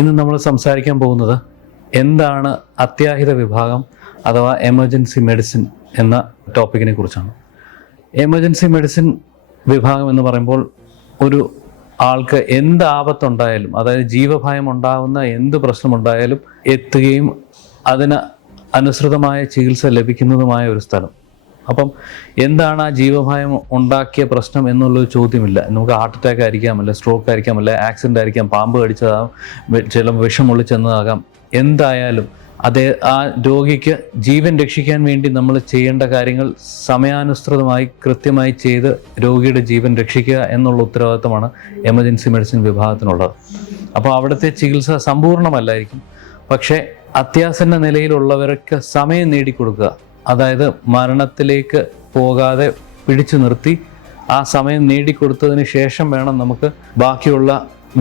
ഇന്ന് നമ്മൾ സംസാരിക്കാൻ പോകുന്നത് എന്താണ് അത്യാഹിത വിഭാഗം അഥവാ എമർജൻസി മെഡിസിൻ എന്ന ടോപ്പിക്കിനെ കുറിച്ചാണ്. എമർജൻസി മെഡിസിൻ വിഭാഗം എന്ന് പറയുമ്പോൾ ഒരു ആൾക്ക് എന്ത് ആപത്തുണ്ടായാലും, അതായത് ജീവഭയം ഉണ്ടാകുന്ന എന്ത് പ്രശ്നമുണ്ടായാലും എത്തുകയും അതിന് അനുസൃതമായ ചികിത്സ ലഭിക്കുന്നതുമായ ഒരു സ്ഥലം. അപ്പം എന്താണ് ആ ജീവഭയം ഉണ്ടാക്കിയ പ്രശ്നം എന്നുള്ളൊരു ചോദ്യമില്ല. നമുക്ക് ഹാർട്ട് അറ്റാക്ക് ആയിരിക്കാം, അല്ലെ സ്ട്രോക്ക് ആയിരിക്കാം, അല്ലെ ആക്സിഡൻ്റ് ആയിരിക്കാം, പാമ്പ് കടിച്ചതാകാം, ചില വിഷമുള്ളിൽ ചെന്നതാകാം. എന്തായാലും ആ രോഗിക്ക് ജീവൻ രക്ഷിക്കാൻ വേണ്ടി നമ്മൾ ചെയ്യേണ്ട കാര്യങ്ങൾ സമയാനുസൃതമായി കൃത്യമായി ചെയ്ത് രോഗിയുടെ ജീവൻ രക്ഷിക്കുക എന്നുള്ള ഉത്തരവാദിത്തമാണ് എമർജൻസി മെഡിസിൻ വിഭാഗത്തിനുള്ളത്. അപ്പോൾ അവിടുത്തെ ചികിത്സ സമ്പൂർണ്ണമല്ലായിരിക്കും, പക്ഷേ അത്യാസന്ന നിലയിലുള്ളവർക്ക് സമയം നേടിക്കൊടുക്കുക, അതായത് മരണത്തിലേക്ക് പോകാതെ പിടിച്ചു നിർത്തി ആ സമയം നേടിക്കൊടുത്തതിന് ശേഷം വേണം നമുക്ക് ബാക്കിയുള്ള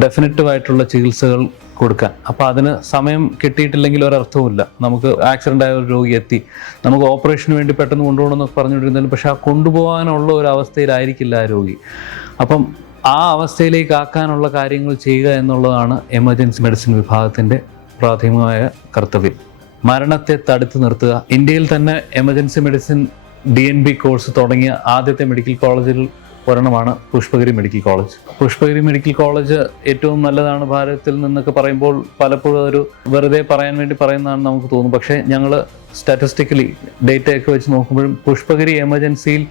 ഡെഫിനറ്റീവായിട്ടുള്ള ചികിത്സകൾ കൊടുക്കാൻ. അപ്പോൾ അതിന് സമയം കിട്ടിയിട്ടില്ലെങ്കിൽ ഒരർത്ഥവുമില്ല. നമുക്ക് ആക്സിഡൻ്റ് ആയ ഒരു രോഗി എത്തി, നമുക്ക് ഓപ്പറേഷന് വേണ്ടി പെട്ടെന്ന് കൊണ്ടുപോകണമെന്നൊക്കെ പറഞ്ഞുകൊണ്ടിരുന്നാലും പക്ഷെ ആ കൊണ്ടുപോകാനുള്ള ഒരു അവസ്ഥയിലായിരിക്കില്ല ആ രോഗി. അപ്പം ആ അവസ്ഥയിലേക്ക് ആക്കാനുള്ള കാര്യങ്ങൾ ചെയ്യുക എന്നുള്ളതാണ് എമർജൻസി മെഡിസിൻ വിഭാഗത്തിൻ്റെ പ്രാഥമികമായ കർത്തവ്യം. മരണത്തെ തടുത്തു നിർത്തുക. ഇന്ത്യയിൽ തന്നെ എമർജൻസി മെഡിസിൻ DNB കോഴ്സ് തുടങ്ങിയ ആദ്യത്തെ മെഡിക്കൽ കോളേജിൽ ഒരെണ്ണമാണ് Pushpagiri medical college. Pushpagiri medical college ഏറ്റവും നല്ലതാണ് ഭാരതത്തിൽ നിന്നൊക്കെ പറയുമ്പോൾ പലപ്പോഴും ഒരു വെറുതെ പറയാൻ വേണ്ടി പറയുന്നതാണ് നമുക്ക് തോന്നും. പക്ഷേ ഞങ്ങൾ സ്റ്റാറ്റിസ്റ്റിക്കലി ഡേറ്റയൊക്കെ വെച്ച് നോക്കുമ്പോഴും പുഷ്പഗിരി എമർജൻസിയിൽ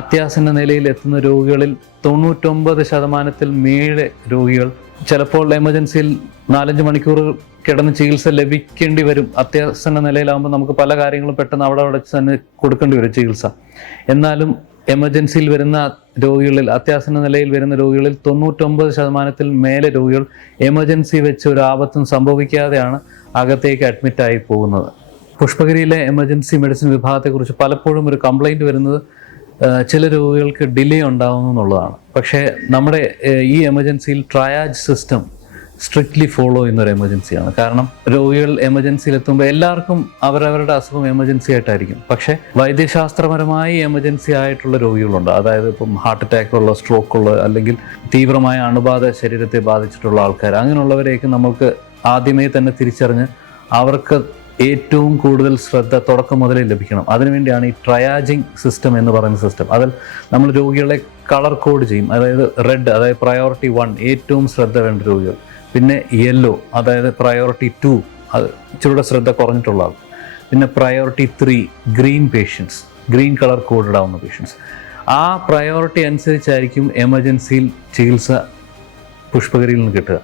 അത്യാസന്ന നിലയിൽ എത്തുന്ന രോഗികളിൽ 99% മേലെ രോഗികൾ ചിലപ്പോൾ എമർജൻസിയിൽ 4-5 മണിക്കൂർ കിടന്ന് ചികിത്സ ലഭിക്കേണ്ടി വരും. അത്യാസന്ന നിലയിലാകുമ്പോൾ നമുക്ക് പല കാര്യങ്ങളും പെട്ടെന്ന് അവിടെ തന്നെ കൊടുക്കേണ്ടി വരും ചികിത്സ. എന്നാലും വരുന്ന രോഗികളിൽ, അത്യാസന്ന നിലയിൽ വരുന്ന രോഗികളിൽ 99% മേലെ രോഗികൾ എമർജൻസി വെച്ച് ഒരു ആപത്തും സംഭവിക്കാതെയാണ് അകത്തേക്ക് അഡ്മിറ്റായി പോകുന്നത്. പുഷ്പഗിരിയിലെ എമർജൻസി മെഡിസിൻ വിഭാഗത്തെക്കുറിച്ച് പലപ്പോഴും ഒരു കംപ്ലൈൻറ്റ് വരുന്നത് ചില രോഗികൾക്ക് ഡിലേ ഉണ്ടാകുന്നു എന്നുള്ളതാണ്. പക്ഷേ നമ്മുടെ ഈ എമർജൻസിയിൽ ട്രയാജ് സിസ്റ്റം സ്ട്രിക്ട്ലി ഫോളോ ചെയ്യുന്നൊരു എമർജൻസിയാണ്. കാരണം രോഗികൾ എമർജൻസിയിൽ എത്തുമ്പോൾ എല്ലാവർക്കും അവരവരുടെ അസുഖം എമർജൻസി ആയിട്ടായിരിക്കും. പക്ഷേ വൈദ്യശാസ്ത്രപരമായി എമർജൻസി ആയിട്ടുള്ള രോഗികളുണ്ട്. അതായത് ഇപ്പം ഹാർട്ട് അറ്റാക്ക് ഉള്ള, സ്ട്രോക്ക് ഉള്ള, അല്ലെങ്കിൽ തീവ്രമായ അണുബാധ ശരീരത്തെ ബാധിച്ചിട്ടുള്ള ആൾക്കാർ, അങ്ങനെയുള്ളവരെയൊക്കെ നമുക്ക് ആദ്യമേ തന്നെ തിരിച്ചറിഞ്ഞ് അവർക്ക് ഏറ്റവും കൂടുതൽ ശ്രദ്ധ തുടക്കം മുതലേ ലഭിക്കണം. അതിനുവേണ്ടിയാണ് ഈ ട്രയാജിങ് സിസ്റ്റം എന്ന് പറയുന്ന സിസ്റ്റം. അതിൽ നമ്മൾ രോഗികളെ കളർ കോഡ് ചെയ്യും. അതായത് റെഡ്, അതായത് പ്രയോറിറ്റി 1 ഏറ്റവും ശ്രദ്ധ വേണ്ട രോഗികൾ. പിന്നെ യെല്ലോ, അതായത് പ്രയോറിറ്റി 2 അത് ഇച്ചിരൂടെ ശ്രദ്ധ കുറഞ്ഞിട്ടുള്ള ആൾ. പിന്നെ priority 3 green patients, green colour coded ആവുന്ന പേഷ്യൻസ്. ആ പ്രയോറിറ്റി അനുസരിച്ചായിരിക്കും എമർജൻസിയിൽ ചികിത്സ പുഷ്പഗിരിയിൽ നിന്ന് കിട്ടുക.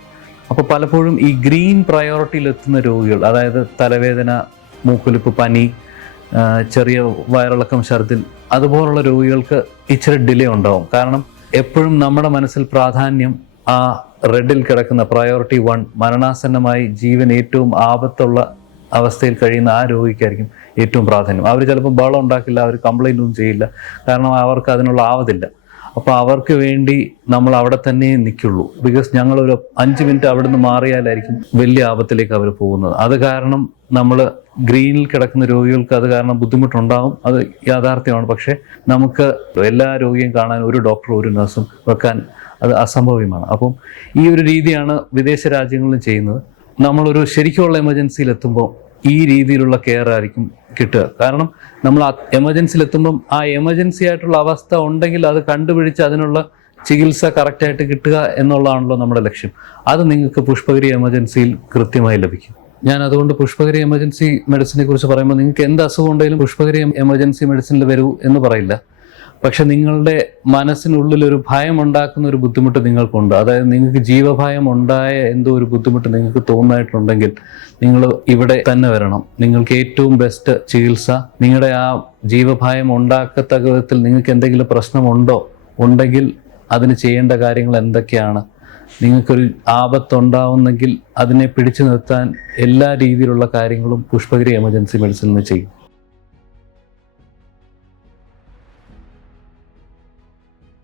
അപ്പോൾ പലപ്പോഴും ഈ ഗ്രീൻ പ്രയോറിറ്റിയിൽ എത്തുന്ന രോഗികൾ, അതായത് തലവേദന, മൂക്കൊലിപ്പ്, പനി, ചെറിയ വയറിളക്കം, ഛർദിൽ, അതുപോലുള്ള രോഗികൾക്ക് ഇച്ചിരി ഡിലേ ഉണ്ടാവും. കാരണം എപ്പോഴും നമ്മുടെ മനസ്സിൽ പ്രാധാന്യം ആ റെഡിൽ കിടക്കുന്ന പ്രയോറിറ്റി 1 മരണാസന്നമായി ജീവൻ ഏറ്റവും ആപത്തുള്ള അവസ്ഥയിൽ കഴിയുന്ന ആ രോഗിക്കായിരിക്കും ഏറ്റവും പ്രാധാന്യം. അവർ ചിലപ്പോൾ ബഹളം ഉണ്ടാക്കില്ല, അവർ കംപ്ലൈൻ്റ് ഒന്നും ചെയ്യില്ല, കാരണം അവർക്ക് അതിനുള്ള ആവതില്ല. അപ്പോൾ അവർക്ക് വേണ്ടി നമ്മൾ അവിടെ തന്നെ നിൽക്കുള്ളൂ. ബിക്കോസ് ഞങ്ങളൊരു 5 മിനിറ്റ് അവിടെ നിന്ന് മാറിയാലായിരിക്കും വലിയ ആപത്തിലേക്ക് അവർ പോകുന്നത്. അത് കാരണം നമ്മൾ ഗ്രീനിൽ കിടക്കുന്ന രോഗികൾക്ക് അത് കാരണം ബുദ്ധിമുട്ടുണ്ടാകും, അത് യാഥാർത്ഥ്യമാണ്. പക്ഷേ നമുക്ക് എല്ലാ രോഗിയും കാണാൻ ഒരു ഡോക്ടറും ഒരു നഴ്സും വെക്കാൻ അത് അസംഭവ്യമാണ്. അപ്പം ഈ ഒരു രീതിയാണ് വിദേശ രാജ്യങ്ങളിൽ ചെയ്യുന്നത്. നമ്മളൊരു ശരിക്കുള്ള എമർജൻസിയിൽ എത്തുമ്പോൾ ഈ രീതിയിലുള്ള കെയർ ആയിരിക്കും കിട്ടുക. കാരണം നമ്മൾ എമർജൻസിയിൽ എത്തുമ്പം ആ എമർജൻസി ആയിട്ടുള്ള അവസ്ഥ ഉണ്ടെങ്കിൽ അത് കണ്ടുപിടിച്ച് അതിനുള്ള ചികിത്സ കറക്റ്റായിട്ട് കിട്ടുക എന്നുള്ളതാണല്ലോ നമ്മുടെ ലക്ഷ്യം. അത് നിങ്ങൾക്ക് പുഷ്പഗിരി എമർജൻസിയിൽ കൃത്യമായി ലഭിക്കും. ഞാൻ അതുകൊണ്ട് പുഷ്പഗിരി എമർജൻസി മെഡിസിനെ കുറിച്ച് പറയുമ്പോൾ നിങ്ങൾക്ക് എന്ത് അസുഖം ഉണ്ടെങ്കിലും പുഷ്പഗിരി എമർജൻസി മെഡിസിനിൽ വരൂ എന്ന് പറയില്ല. പക്ഷെ നിങ്ങളുടെ മനസ്സിനുള്ളിലൊരു ഭയം ഉണ്ടാക്കുന്ന ഒരു ബുദ്ധിമുട്ട് നിങ്ങൾക്കുണ്ട്. അതായത് നിങ്ങൾക്ക് ജീവഭയം ഉണ്ടായ എന്തോ ഒരു ബുദ്ധിമുട്ട് നിങ്ങൾക്ക് തോന്നായിട്ടുണ്ടെങ്കിൽ നിങ്ങൾ ഇവിടെ തന്നെ വരണം. നിങ്ങൾക്ക് ഏറ്റവും ബെസ്റ്റ് ചികിത്സ, നിങ്ങളുടെ ആ ജീവഭയം ഉണ്ടാക്കത്തക്ക വിധത്തിൽ നിങ്ങൾക്ക് എന്തെങ്കിലും ഉണ്ടെങ്കിൽ അതിന് ചെയ്യേണ്ട കാര്യങ്ങൾ എന്തൊക്കെയാണ്, നിങ്ങൾക്കൊരു ആപത്തുണ്ടാവുന്നെങ്കിൽ അതിനെ പിടിച്ചു നിർത്താൻ എല്ലാ രീതിയിലുള്ള കാര്യങ്ങളും പുഷ്പഗിരി എമർജൻസി മെഡിസിനിൽ ചെയ്യും.